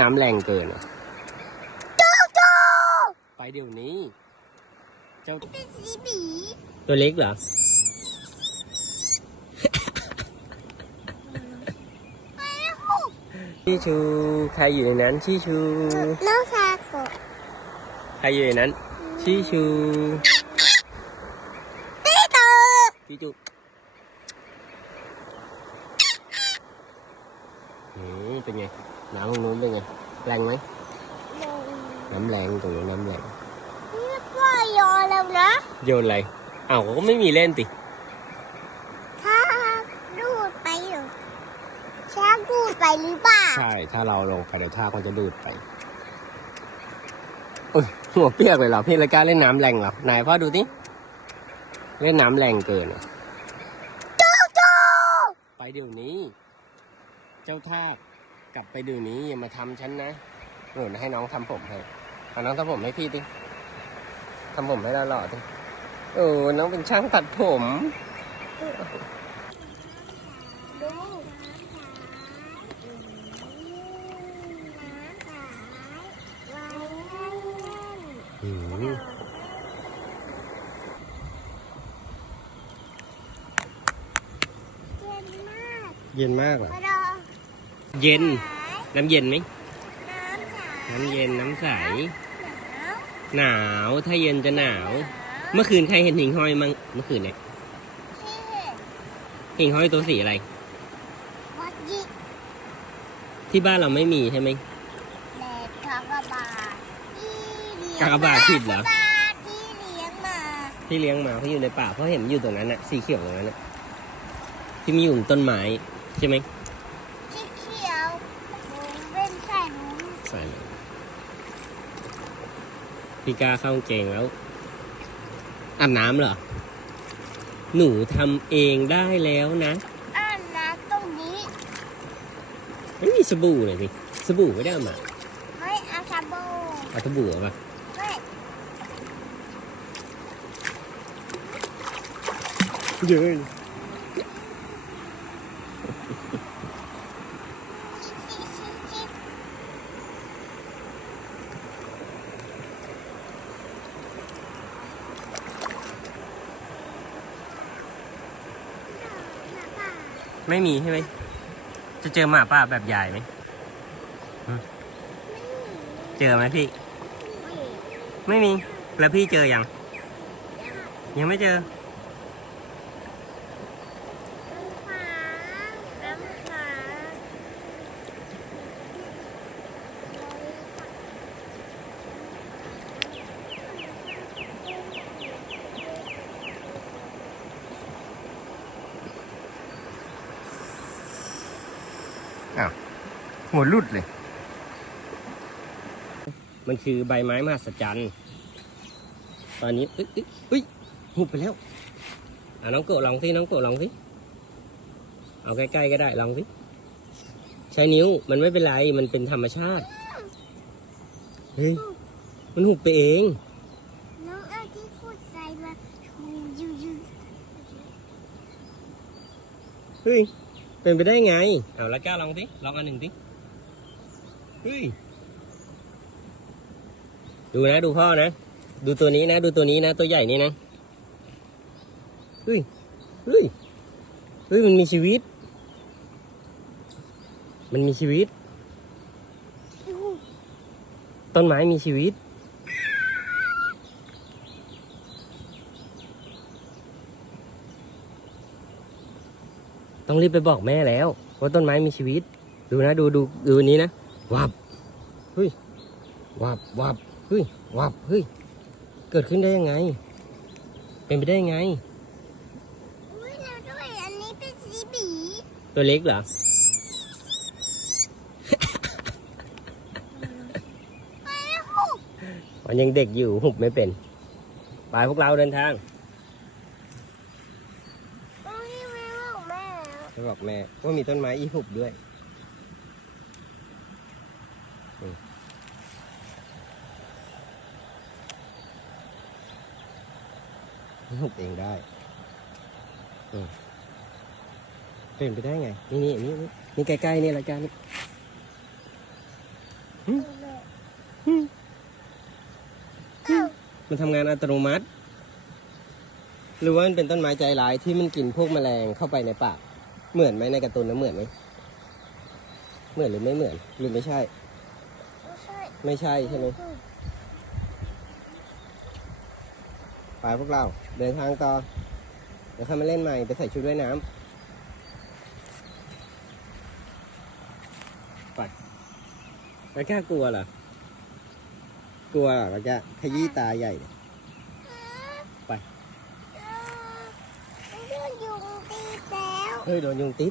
น้ำแรงเกินอะไปเดี๋ยวนี้ เจ้าเป็นสีบีตัวเล็กเหรอ ชิชู ใครอยู่ในนั้น ชิชู น้องคาโกะใครอยู่ในนั้น ชิชูตีเตอชิชูอืมเป็นไง น้ำตรงนู้นเป็นไง แรงไหมน้ำแรงตรงนู้นน้ำแรงนี่พ่อยอแล้วนะโยนอะไรอ้าวก็ไม่มีเล่นติถ้าดูดไปอยู่ช้างดูดไปหรือเปล่าใช่ ถ้าเราลงไปเดี๋ยวท่าก็จะดูดไปอุ้ยหัวเปียกเลยเหรอพี่เลยกล้าเล่นน้ำแรงเหรอไหนพ่อดูดิเล่นน้ำแรงเกินอะไปเดี๋ยวนี้ เจ้าท่า กลับไปเดี๋ยวนี้อย่ามาทำฉันนะหนูให้น้องทำผมให้เอาน้องทำผมให้พี่ดิทำผมให้เราหล่อดิโอ้น้องเป็นช่างตัดผมดูน้ำขายไว้อืมเย็นมากเย็นมากเหรอมาดอ เย็นขายน้ำเย็นไหม น้ำขายน้ำเย็นน้ำใสหนาวหนาว ถ้าเย็นจะหนาว เมื่อคืนใครเห็นหิ่งห้อยมั้ง เมื่อคืนเนี่ยที่หิ่งห้อยตัวสีอะไรวัดยิที่บ้านเราไม่มีใช่ไหมแดดกากบาทที่เลี้ยงกากบาทผิดเหรอกากบาทที่เลี้ยงมาที่เลี้ยงมาเขาอยู่ในป่าเพราะเห็นมันอยู่ตรงนั้นน่ะสีเขียวตรงนั้นน่ะที่มีอยู่บนต้นไม้ใช่ไหม ที่เขียวเป็นใส่นุ้น ใส่เลยพี่กาเข้ากางเกงแล้วอาบน้ำเหรอ หนูทำเองได้แล้วนะอ่านนะตรงนี้ไม่มีสบู่เลยพี่สบู่ไม่ได้เอามาไม่อาซาโบเอาสบู่เอาปะไม่เยอะ ชิชิชิชิ ไม่มีใช่ไหม จะเจอหมาป่าแบบใหญ่ไหมฮะเจอไหมพี่ ไม่มี แล้วพี่เจอยัง ยังไม่เจอ หัวรุดเลย มันคือใบไม้มหัศจรรย์ตอนนี้เอ้ยเอ้ยเอ้ยหุบไปแล้ว อะน้องโกะลองสิน้องโกะลองสิเอาใกล้ๆก็ได้ลองสิใช้นิ้วมันไม่เป็นไรมันเป็นธรรมชาติ เฮ้ย มันหุบไปเอง น้องเอาที่พูดใส่มาชูยูยูเฮ้ย เป็นไปได้ไงเอาแล้วก้าลองสิลองอันหนึ่งสิเฮ้ยดูนะดูพ่อนะ ดูตัวนี้นะ ดูตัวนี้นะ ตัวใหญ่นี่นะเฮ้ยเฮ้ยเฮ้ยมันมีชีวิต มันมีชีวิต ต้นไม้มีชีวิต ต้องรีบไปบอกแม่แล้วว่าต้นไม้มีชีวิต ดูนะดูดูดูอันนี้นะวับเฮ้ยวับวับเฮ้ยวับเฮ้ยเกิดขึ้นได้ยังไง เป็นไปได้ยังไงอุ้ยเราด้วยอันนี้เป็นสีบีตัวเล็กเหรอไปหุบมันยังเด็กอยู่หุบไม่เป็น ไปพวกเราเดินทาง ตรงนี้ไม่บอกแม่ ไปบอกแม่ว่ามีต้นไม้อีหุบด้วยอืมมันหุบเองได้เป็นไปได้ไง นี่นี่นี่นี่นี่ใกล้ๆนี่รายการนี่หึเอ้ามันทำงานอัตโนมัติ หรือว่ามันเป็นต้นไม้ใจร้ายที่มันกินพวกแมลงเข้าไปในปาก เหมือนไหมในการ์ตูนนะเหมือนไหมเหมือนหรือไม่เหมือน หรือไม่ใช่ ไม่ใช่ใช่ไหมไปพวกเราเดินทางต่อเดี๋ยวค่อยมาเล่นใหม่ไปใส่ชุดว่ายน้ำไปแล้วแกกลัวเหรอ กลัวเหรอแล้วแกขยี้ตาใหญ่เนี่ย ไป เรื่องยุงตี